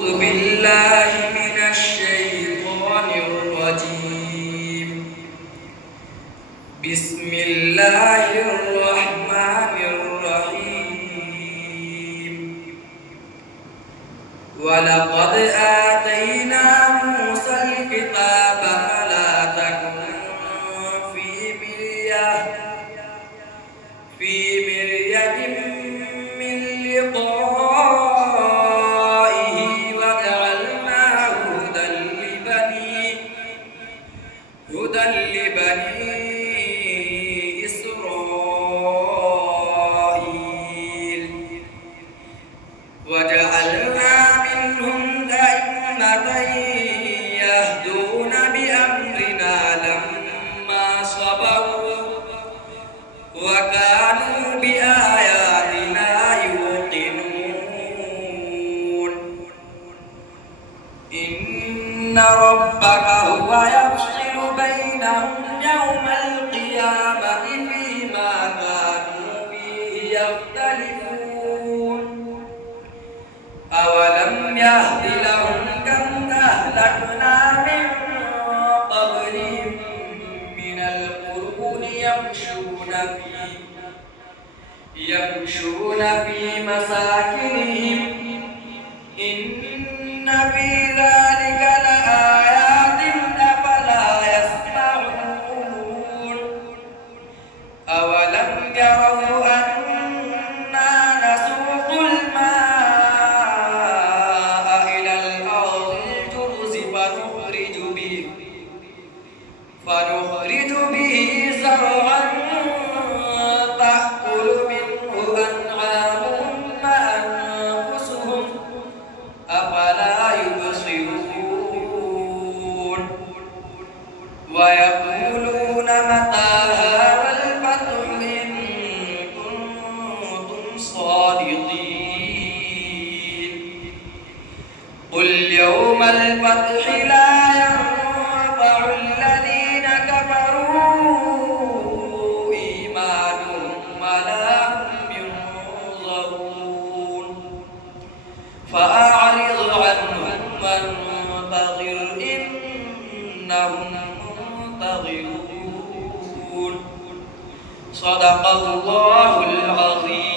أعوذ بالله من الشيطان الرجيم. بسم الله الرحمن الرحيم. ولقد آتينا موسى الكتاب فلا تكن في مرية من لقائه وجعلناه هدى لبني إسرائيل وجعلنا منهم أئمة يهدون بأمرنا لما صبروا وكانوا بآياتنا يوقنون. إن ربك هو يفصل بينهم يوم القيامة فيما كانوا فيه يختلفون. أولم يهد لهم كم أهلكنا من قبلهم من القرون يمشون في مساكنهم إن في ذلك لآيات أفلا يسمعون. أولم يروا أنا نسوق الماء إلى الأرض الجرز فنخرج به زرعا تأكل منه أنعامهم وأنفسهم أفلا يبصرون. ويقولون متى هذا الفتح إن كنتم صادقين. قل يوم الفتح لا ينفع الذين كفروا إيمانهم ولا هم ينظرون. فأعرض عنهم وانتظر إنهم منتظرون. صدق الله العظيم.